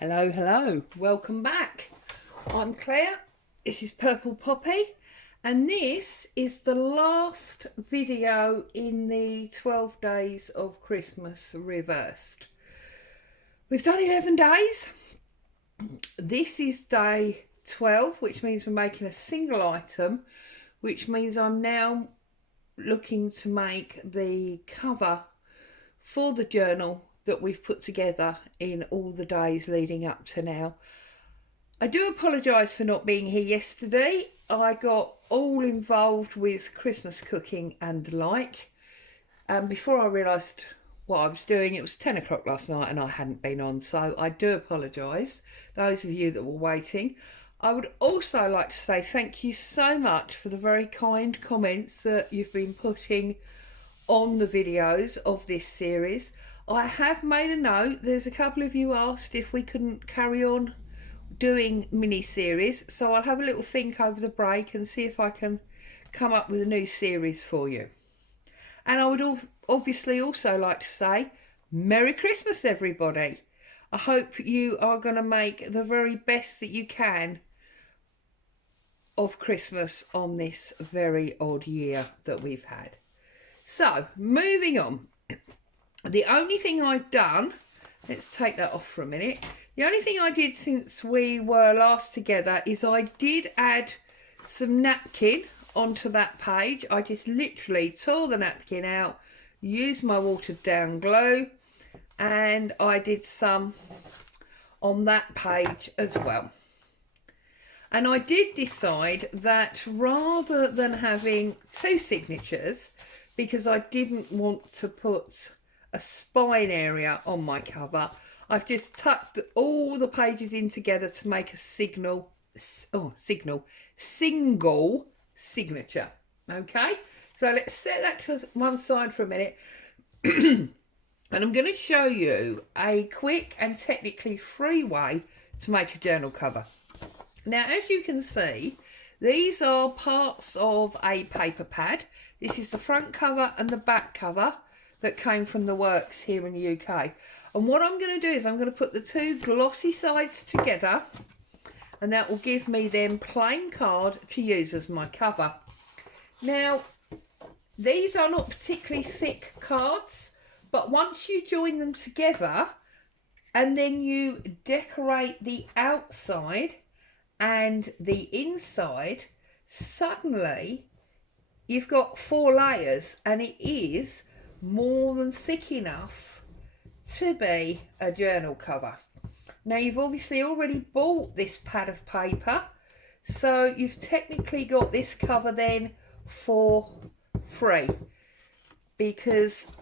Hello, hello, welcome back. I'm Claire, this is Purple Poppy, and this is the last video in the 12 days of Christmas reversed. We've done 11 days. This is day 12, which means we're making a single item, which means I'm now looking to make the cover for the journal that we've put together in all the days leading up to now. I do apologise for not being here yesterday. I got all involved with Christmas cooking and the like, and before I realised what I was doing, it was 10 o'clock last night and I hadn't been on, so I do apologise, those of you that were waiting. I would also like to say thank you so much for the very kind comments that you've been putting on the videos of this series. I have made a note, there's a couple of you asked if we couldn't carry on doing mini-series, so I'll have a little think over the break and see if I can come up with a new series for you. And I would obviously also like to say Merry Christmas everybody. I hope you are going to make the very best that you can of Christmas on this very odd year that we've had. So, moving on. The only thing I've done, let's take that off for a minute. The only thing I did since we were last together is I did add some napkin onto that page. I just literally tore the napkin out, used my watered down glue, and I did some on that page as well. And I did decide that rather than having two signatures, because I didn't want to put a spine area on my cover, I've just tucked all the pages in together to make a single signature. Okay, so let's set that to one side for a minute. And I'm going to show you a quick and technically free way to make a journal cover. Now, as you can see, these are parts of a paper pad. This is the front cover and the back cover that came from the works here in the UK. And what I'm going to do is I'm going to put the two glossy sides together, and that will give me then plain card to use as my cover. Now, these are not particularly thick cards, but once you join them together and then you decorate the outside and the inside, suddenly you've got 4 layers and it is more than thick enough to be a journal cover. Now, you've obviously already bought this pad of paper, so you've technically got this cover then for free, because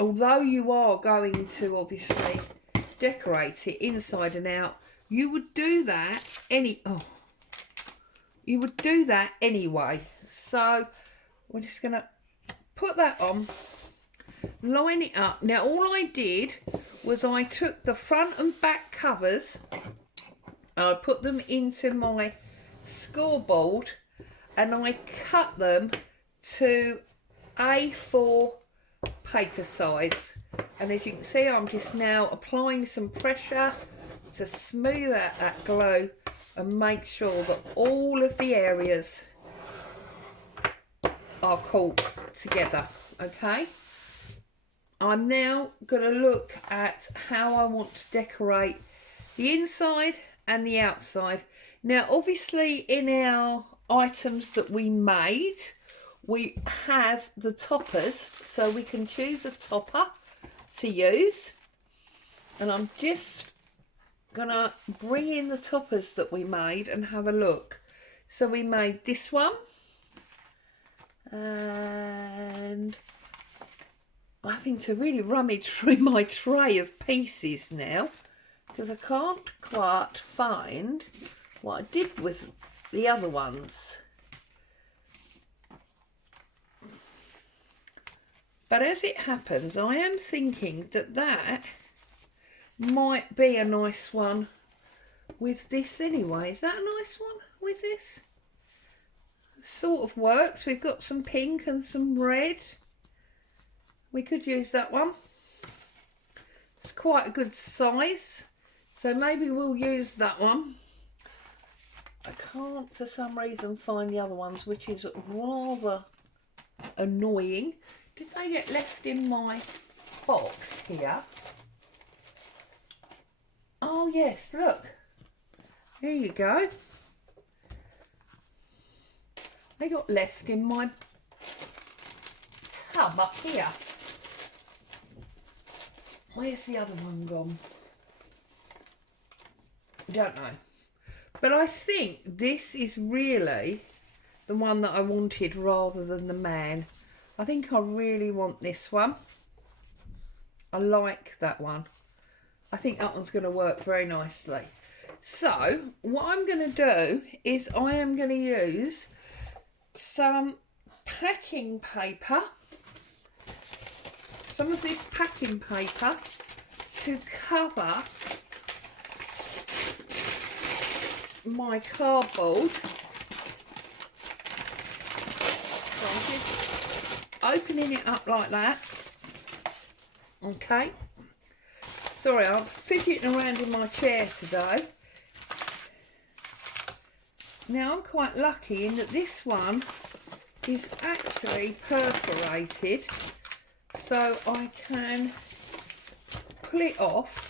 although you are going to obviously decorate it inside and out, you would do that anyway. So we're just going to put that on, line it up. Now, all I did was I took the front and back covers, I put them into my scoreboard, and I cut them to A4 paper size. And as you can see, I'm just now applying some pressure to smooth out that glue and make sure that all of the areas are caught together. Okay, I'm now going to look at how I want to decorate the inside and the outside. Now, obviously in our items that we made, we have the toppers, so we can choose a topper to use. And I'm just gonna bring in the toppers that we made and have a look. So we made this one, and I'm having to really rummage through my tray of pieces now because I can't quite find what I did with the other ones. But as it happens, I am thinking that that might be a nice one with this anyway. Is that a nice one with this? Sort of works. We've got some pink and some red. We could use that one. It's quite a good size So maybe we'll use that one. I can't for some reason find the other ones, which is rather annoying. Did they get left in my box here? Oh yes, look. There you go. They got left in my tub up here. Where's the other one gone? I don't know. But I think this is really the one that I wanted rather than the man. I think I really want this one. I like that one. I think that one's going to work very nicely. So what I'm going to do is I am going to use some packing paper, some of this packing paper to cover my cardboard. So I'm just opening it up like that. Okay. Sorry, I'm fidgeting around in my chair today. Now I'm quite lucky in that this one is actually perforated, so I can pull it off.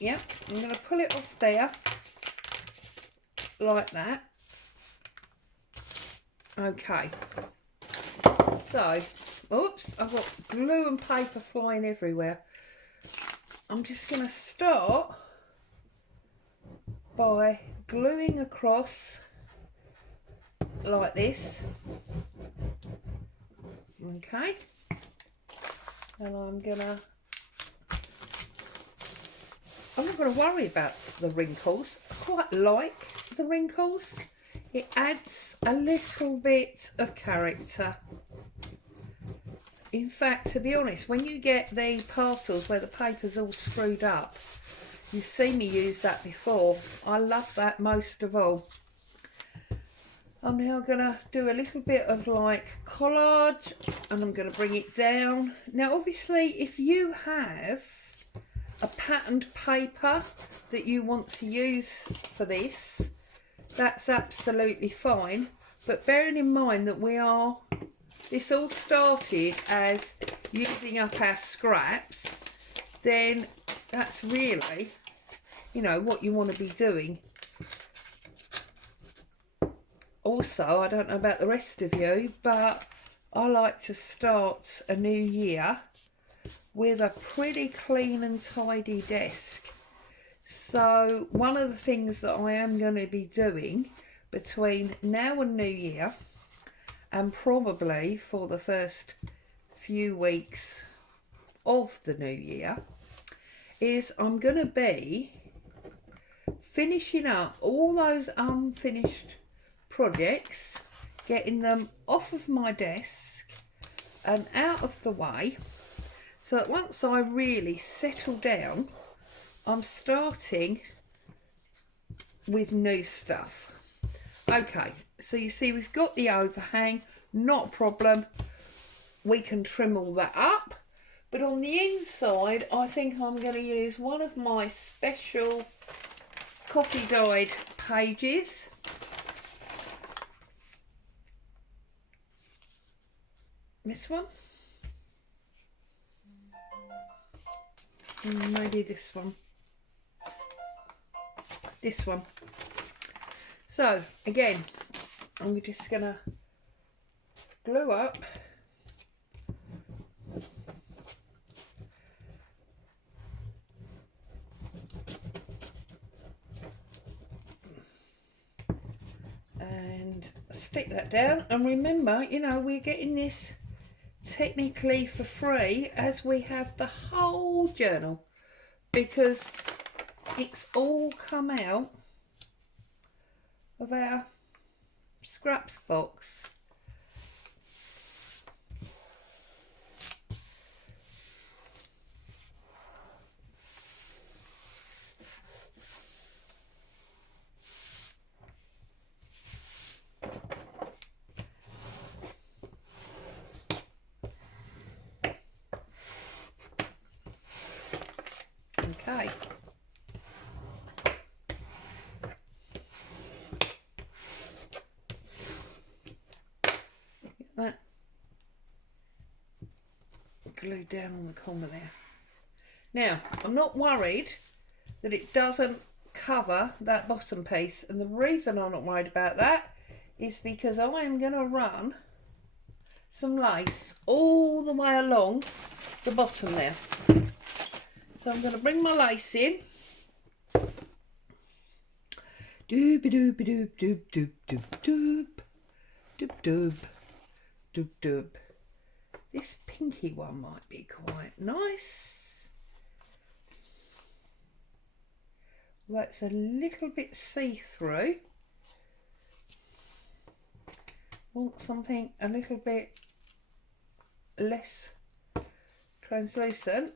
Yep, I'm going to pull it off there, like that. Okay. So, oops, I've got glue and paper flying everywhere. I'm just going to start by gluing across like this. Okay. And I'm not going to worry about the wrinkles. I quite like the wrinkles. It adds a little bit of character. In fact, to be honest, when you get the parcels where the paper's all screwed up, you've seen me use that before. I love that most of all. I'm now going to do a little bit of like collage, and I'm going to bring it down. Now obviously if you have a patterned paper that you want to use for this, that's absolutely fine. But bearing in mind that this all started as using up our scraps, then that's really, you know, what you want to be doing. Also, I don't know about the rest of you, but I like to start a new year with a pretty clean and tidy desk. So one of the things that I am going to be doing between now and New Year, and probably for the first few weeks of the new year, is I'm going to be finishing up all those unfinished projects, getting them off of my desk and out of the way, so that once I really settle down, I'm starting with new stuff. Okay, so you see we've got the overhang, not a problem. We can trim all that up. But on the inside, I think I'm going to use one of my special coffee dyed pages. This one. Maybe this one. This one. So again, I'm just going to glue up and stick that down. And remember, you know, we're getting this technically for free, as we have the whole journal, because it's all come out of our scraps box. Okay. Get that glued down on the corner there. Now, I'm not worried that it doesn't cover that bottom piece, and the reason I'm not worried about that is because I am going to run some lace all the way along the bottom there. So I'm going to bring my lace in. Doob doob doob doob doob doob doob doob doob doob doob. This pinky one might be quite nice. That's a little bit see-through. Want something a little bit less translucent.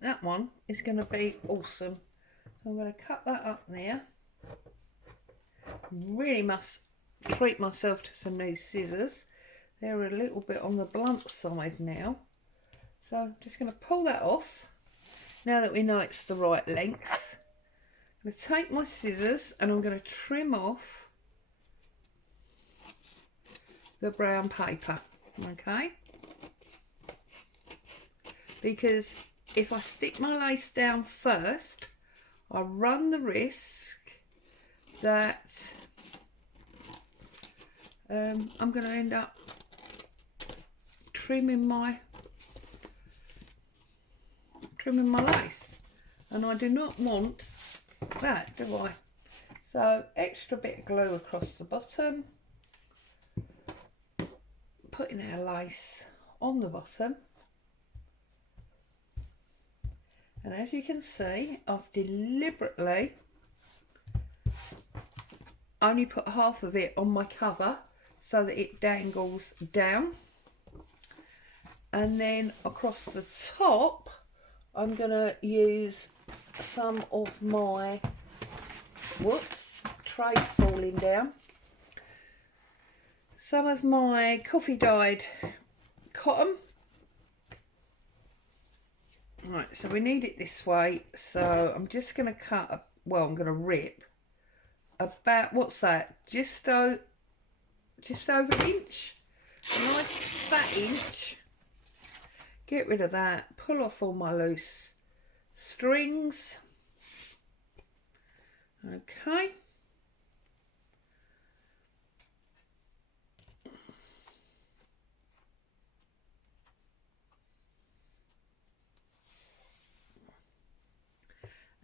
That one is going to be awesome. I'm going to cut that up there. Really must treat myself to some new scissors. They're a little bit on the blunt side now. So I'm just going to pull that off. Now that we know it's the right length, I'm going to take my scissors and I'm going to trim off the brown paper. Okay? Because if I stick my lace down first, I run the risk that I'm going to end up trimming my lace, and I do not want that, do I? So extra bit of glue across the bottom, putting our lace on the bottom. And as you can see, I've deliberately only put half of it on my cover so that it dangles down. And then across the top, I'm going to use some of my, whoops, tray's falling down. Some of my coffee dyed cotton. Right, so we need it this way, so I'm just going to cut, well, I'm going to rip about, what's that, just over an inch, a nice fat inch. Get rid of that, pull off all my loose strings. Okay.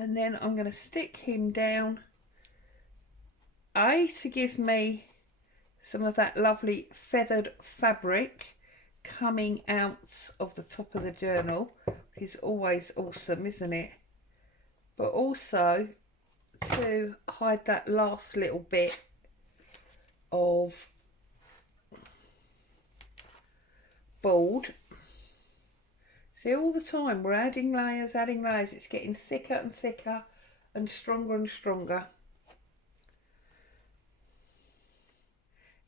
And then I'm going to stick him down, to give me some of that lovely feathered fabric coming out of the top of the journal, which is always awesome, isn't it? But also to hide that last little bit of board. See, all the time we're adding layers, it's getting thicker and thicker and stronger.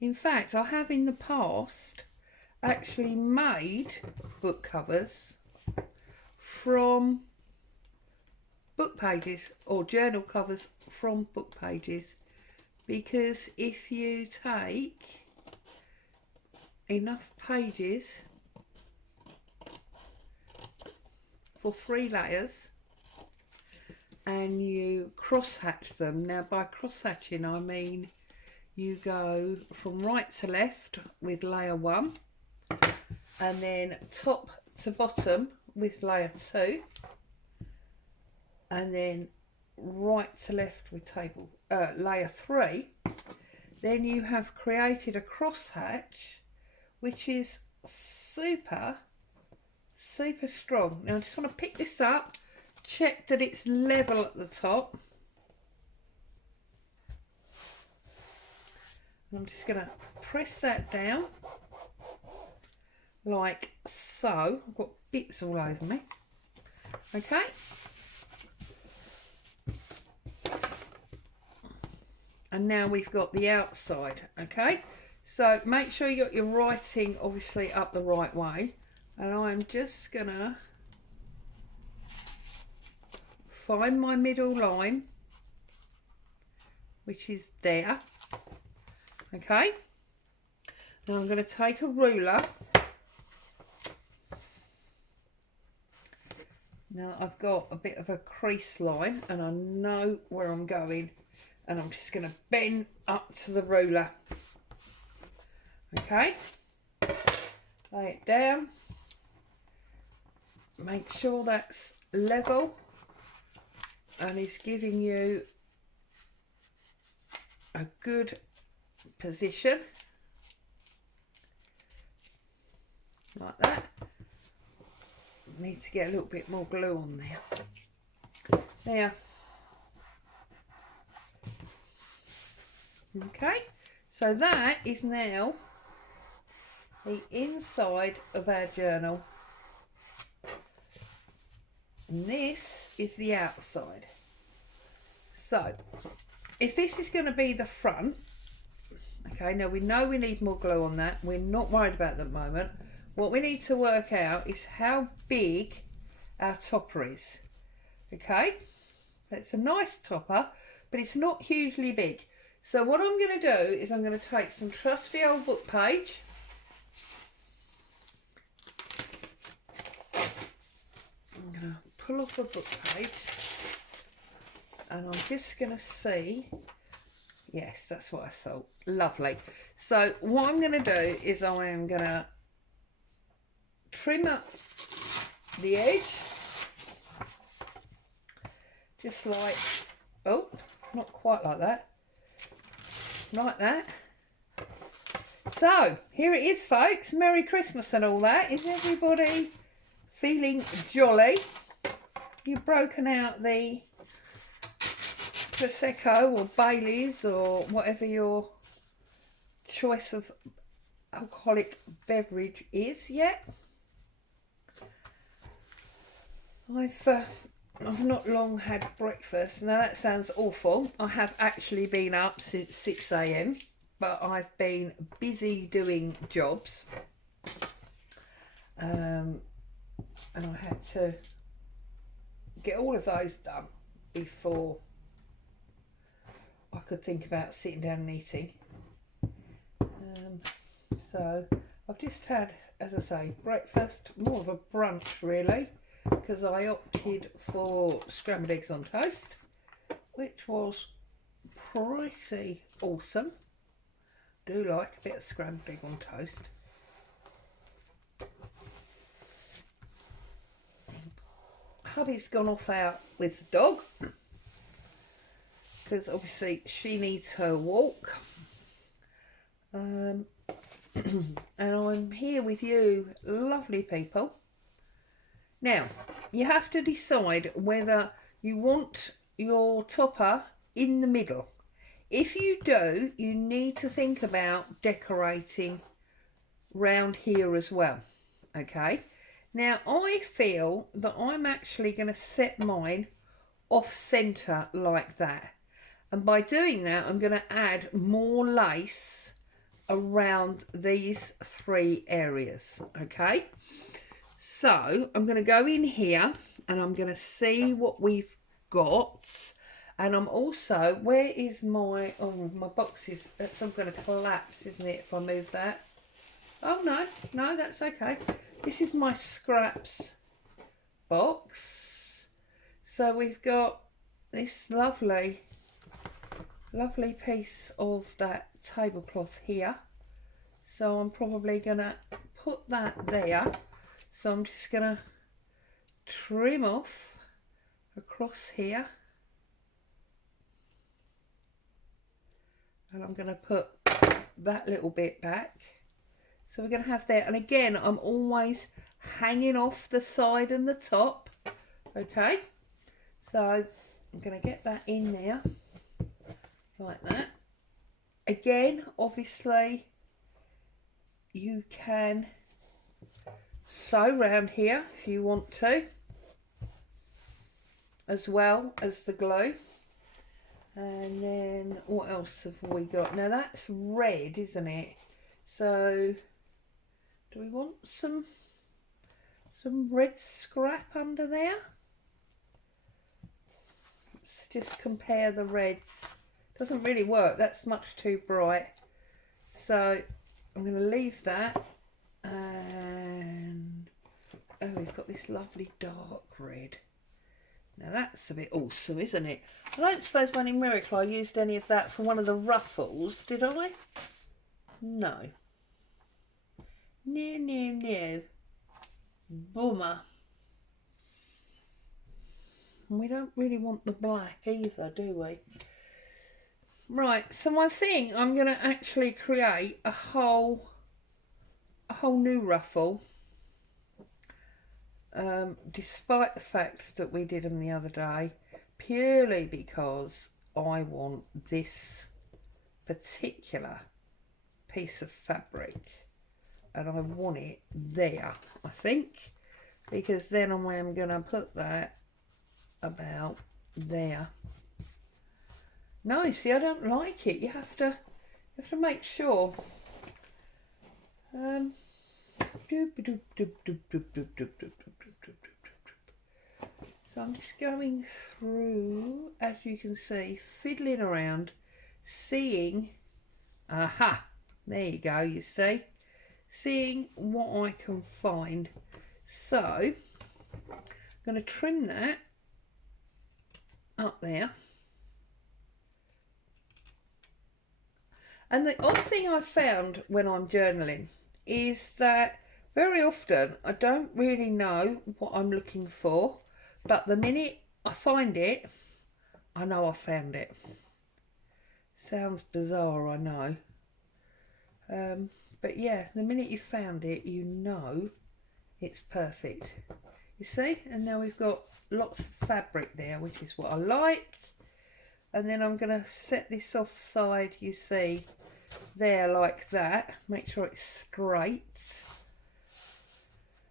In fact, I have in the past actually made book covers from book pages, or journal covers from book pages, because if you take enough pages for 3 layers and you cross hatch them, now by cross hatching I mean you go from right to left with layer 1 and then top to bottom with layer 2 and then right to left with layer 3, then you have created a cross hatch which is super strong. Now I just want to pick this up, check that it's level at the top. I'm just going to press that down like so. I've got bits all over me. Okay. and now we've got the outside. Okay, so make sure you got your writing obviously up the right way, and I'm just gonna find my middle line, which is there. Okay, and I'm going to take a ruler. Now I've got a bit of a crease line and I know where I'm going, and I'm just going to bend up to the ruler. Okay, lay it down, make sure that's level and it's giving you a good position like that. Need to get a little bit more glue on there. There. Okay, so that is now the inside of our journal, and this is the outside. So if this is going to be the front, okay, now we know we need more glue on that, we're not worried about that at the moment. What we need to work out is how big our topper is. Okay, it's a nice topper, but it's not hugely big. So what I'm going to do is I'm going to take some trusty old book page, I'm going to pull off a book page, and I'm just going to see, yes, that's what I thought, lovely. So what I'm going to do is I am going to trim up the edge, just like, oh, not quite like that, like that. So here it is, folks. Merry Christmas and all that. Is everybody feeling jolly? You've broken out the Prosecco or Baileys or whatever your choice of alcoholic beverage is yet? I've not long had breakfast. Now that sounds awful. I have actually been up since 6 AM, but I've been busy doing jobs. And I had to get all of those done before I could think about sitting down and eating. So I've just had, as I say, breakfast, more of a brunch really, because I opted for scrambled eggs on toast, which was pretty awesome. Do like a bit of scrambled egg on toast. Hubby's gone off out with the dog because obviously she needs her walk. And I'm here with you lovely people. Now you have to decide whether you want your topper in the middle. If you do, you need to think about decorating round here as well. Okay, now I feel that I'm actually going to set mine off centre like that, and by doing that I'm going to add more lace around these three areas. Okay, so I'm going to go in here and I'm going to see what we've got, and I'm also, where is my, oh, my boxes, that's all going to collapse, isn't it, if I move that? Oh no, that's okay. This is my scraps box. So we've got this lovely piece of that tablecloth here. So I'm probably gonna put that there. So I'm just gonna trim off across here. And I'm gonna put that little bit back. So we're going to have there, and again I'm always hanging off the side and the top. Okay, so I'm going to get that in there like that. Again, obviously you can sew round here if you want to, as well as the glue. And then what else have we got? Now that's red, isn't it? So do we want some red scrap under there? Let's just compare the reds. Doesn't really work, that's much too bright. So I'm going to leave that. And oh, we've got this lovely dark red. Now that's a bit awesome, isn't it? I don't suppose when in Miracle I used any of that for one of the ruffles, did I? No. No. Boomer. We don't really want the black either, do we? Right, so I think I'm going to actually create a whole new ruffle. Despite the fact that we did them the other day, purely because I want this particular piece of fabric and I want it there, I think, because then I'm going to put that about there. No, see, I don't like it. You have to make sure. So I'm just going through, as you can see, fiddling around, seeing, aha, there you go, you see, seeing what I can find. So I'm going to trim that up there. And the odd thing I've found when I'm journaling is that very often I don't really know what I'm looking for, but the minute I find it, I know I found it. Sounds bizarre, I know. But yeah, the minute you found it, you know it's perfect. You see? And now we've got lots of fabric there, which is what I like. And then I'm going to set this offside, you see, there like that. Make sure it's straight.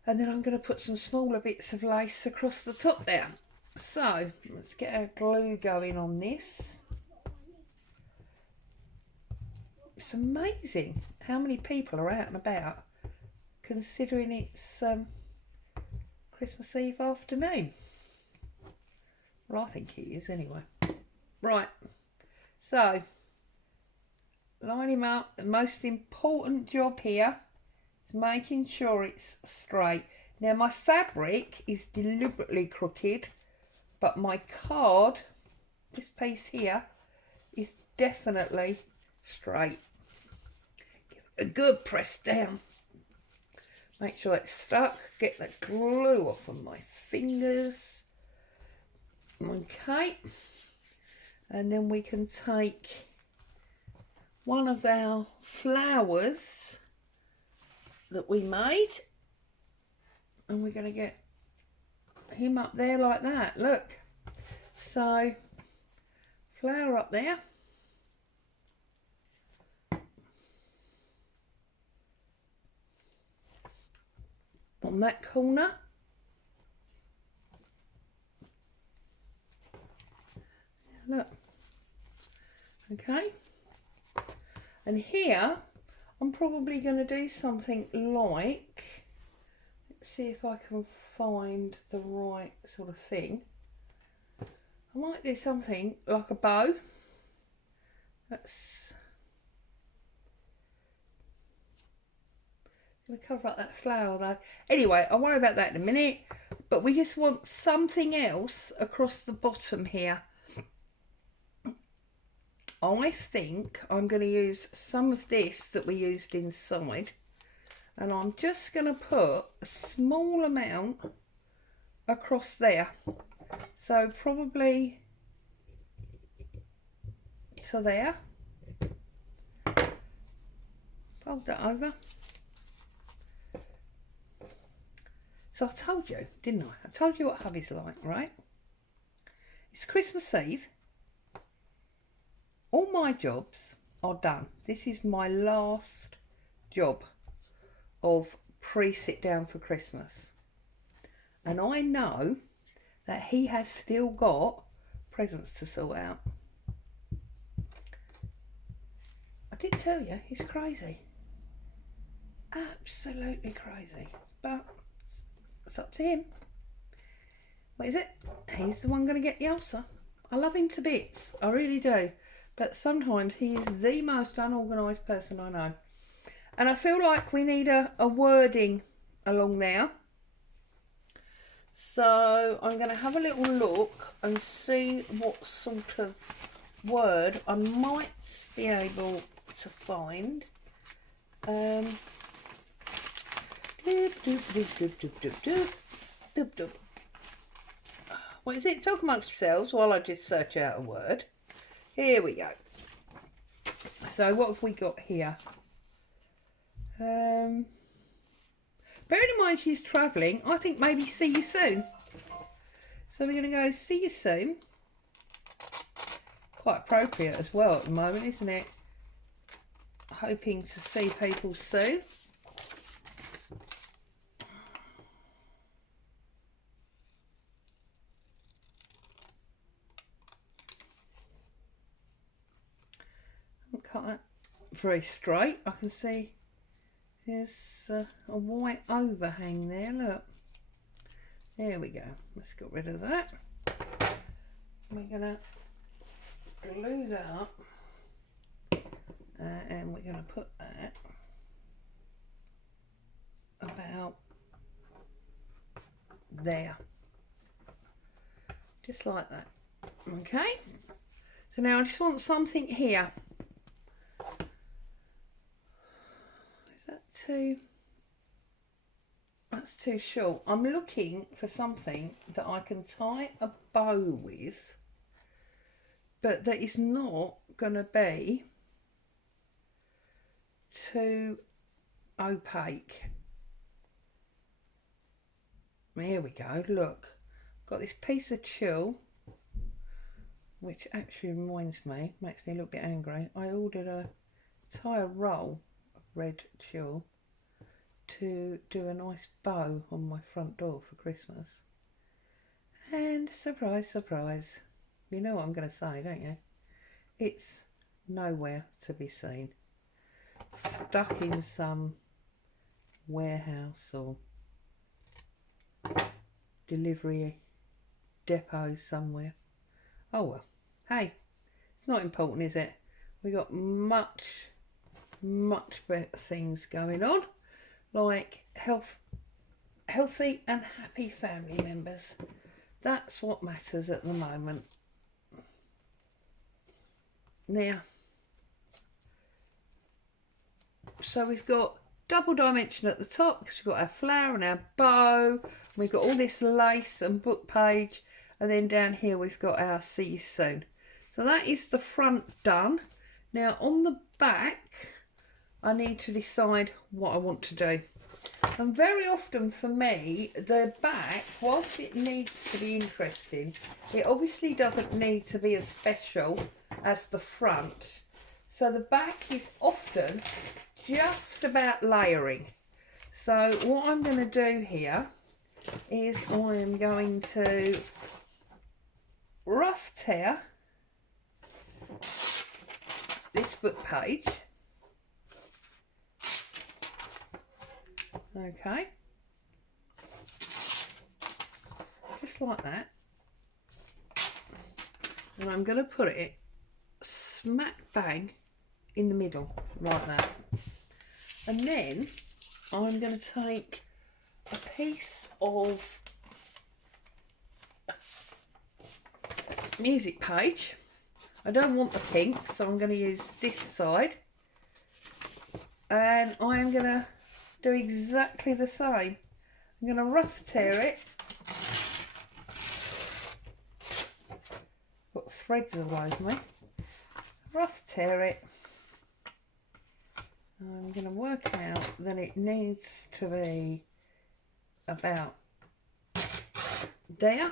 And then I'm going to put some smaller bits of lace across the top there. So let's get our glue going on this. It's amazing how many people are out and about, considering it's Christmas Eve afternoon. Well, I think it is anyway. Right, so line him up. The most important job here is making sure it's straight. Now my fabric is deliberately crooked, but my card, this piece here, is definitely straight. Give it a good press down. Make sure it's stuck. Get the glue off of my fingers. Okay. And then we can take one of our flowers that we made, and we're going to get him up there like that. Look. So, flower up there. On that corner. Look. Okay. And here I'm probably going to do something like, let's see if I can find the right sort of thing. I might do something like a bow. That's going to cover up that flower though. Anyway, I'll worry about that in a minute. But we just want something else across the bottom here. I think I'm going to use some of this that we used inside, and I'm just going to put a small amount across there. So probably to there. Fold that over. So I told you, didn't I? I told you what hubby's like, right? It's Christmas Eve. All my jobs are done. This is my last job of pre-sit down for Christmas. And I know that he has still got presents to sort out. did tell you, he's crazy. Absolutely crazy. But it's up to him. What is it? He's the one going to get the ulcer. I love him to bits. I really do. But sometimes he is the most unorganised person I know. And I feel like we need a wording along there. So I'm going to have a little look and see what sort of word I might be able to find. What is it? Talk amongst yourselves while I just search out a word. Here we go. So what have we got here? Bearing in mind she's travelling, I think maybe see you soon. So we're going to go see you soon. Quite appropriate as well at the moment, isn't it? Hoping to see people soon. Cut that very straight. I can see there's a white overhang there. Look, there we go. Let's get rid of that. We're gonna glue that up, and we're gonna put that about there, just like that. Okay. So now I just want something here. That's too short. I'm looking for something that I can tie a bow with, but that is not going to be too opaque. There we go. Look, got this piece of tulle, which actually reminds me, makes me a little bit angry. I ordered a tie a roll of red tulle to do a nice bow on my front door for Christmas, and surprise surprise, you know what I'm going to say, don't you? It's nowhere to be seen, stuck in some warehouse or delivery depot somewhere. Oh well, hey, it's not important, is it? We got much better things going on, like healthy and happy family members. That's what matters at the moment. Now, so we've got double dimension at the top because we've got our flower and our bow. We've got all this lace and book page, and then down here we've got our see you soon. So that is the front done. Now on the back, I need to decide what I want to do. And very often for me, the back, whilst it needs to be interesting, it obviously doesn't need to be as special as the front. So the back is often just about layering. So what I'm going to do here is I am going to rough tear this book page. Okay, just like that, and I'm going to put it smack bang in the middle like that, and then I'm going to take a piece of music page. I don't want the pink, so I'm going to use this side, and I am going to do exactly the same. I'm going to rough tear it. Got threads all over me. Rough tear it. I'm going to work out that it needs to be about there.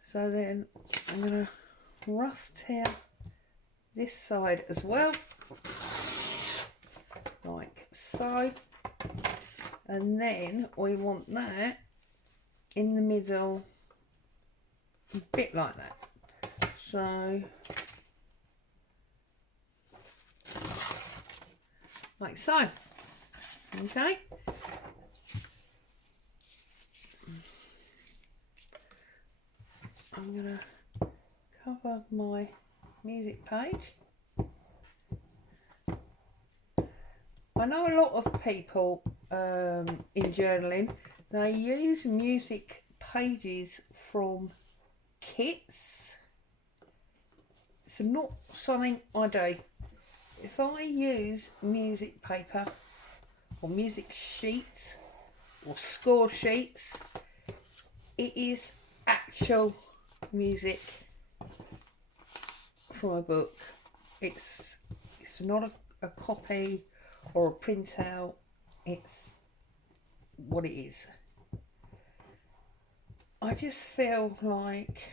So then I'm going to rough tear this side as well, like so, and then we want that in the middle, a bit like that. So like so. Okay. I'm going to cover my music page. I know a lot of people in journaling, they use music pages from kits. It's not something I do. If I use music paper or music sheets or score sheets, it is actual music from a book. It's not a copy or a printout. It's what it is. I just feel like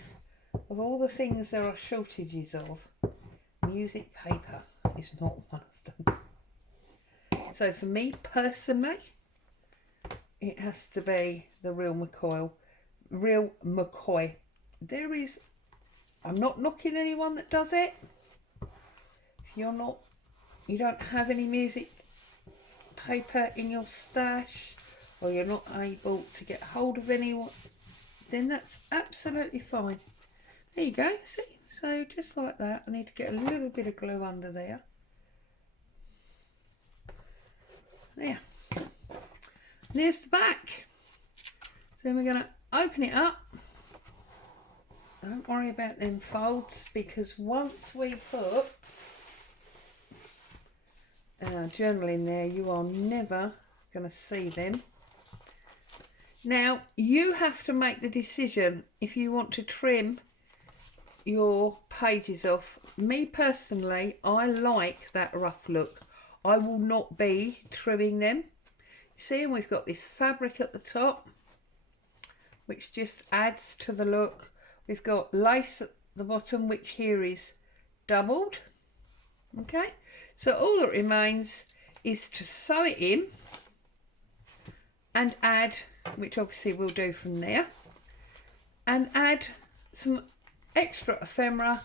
of all the things there are shortages of, music paper is not one of them. So for me personally, it has to be the Real McCoy. I'm not knocking anyone that does it. If you don't have any music paper in your stash, or you're not able to get hold of anyone, then that's absolutely fine. There you go, see? So just like that, I need to get a little bit of glue under there. There. There's the back. So we're going to open it up. Don't worry about them folds, because once we put our journal in there, you are never going to see them. Now, you have to make the decision if you want to trim your pages off. Me personally, I like that rough look. I will not be trimming them. See, and we've got this fabric at the top, which just adds to the look. We've got lace at the bottom, which here is doubled. Okay, so all that remains is to sew it in and add, which obviously we'll do from there, and add some extra ephemera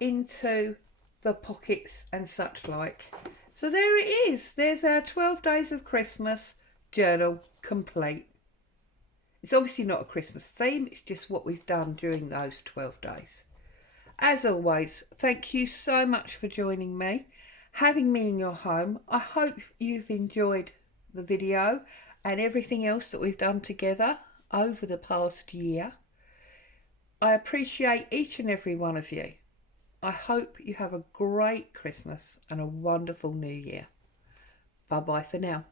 into the pockets and such like. So there it is. There's our 12 Days of Christmas journal complete. It's obviously not a Christmas theme, it's just what we've done during those 12 days. As always, thank you so much for joining me, having me in your home. I hope you've enjoyed the video and everything else that we've done together over the past year. I appreciate each and every one of you. I hope you have a great Christmas and a wonderful New Year. Bye bye for now.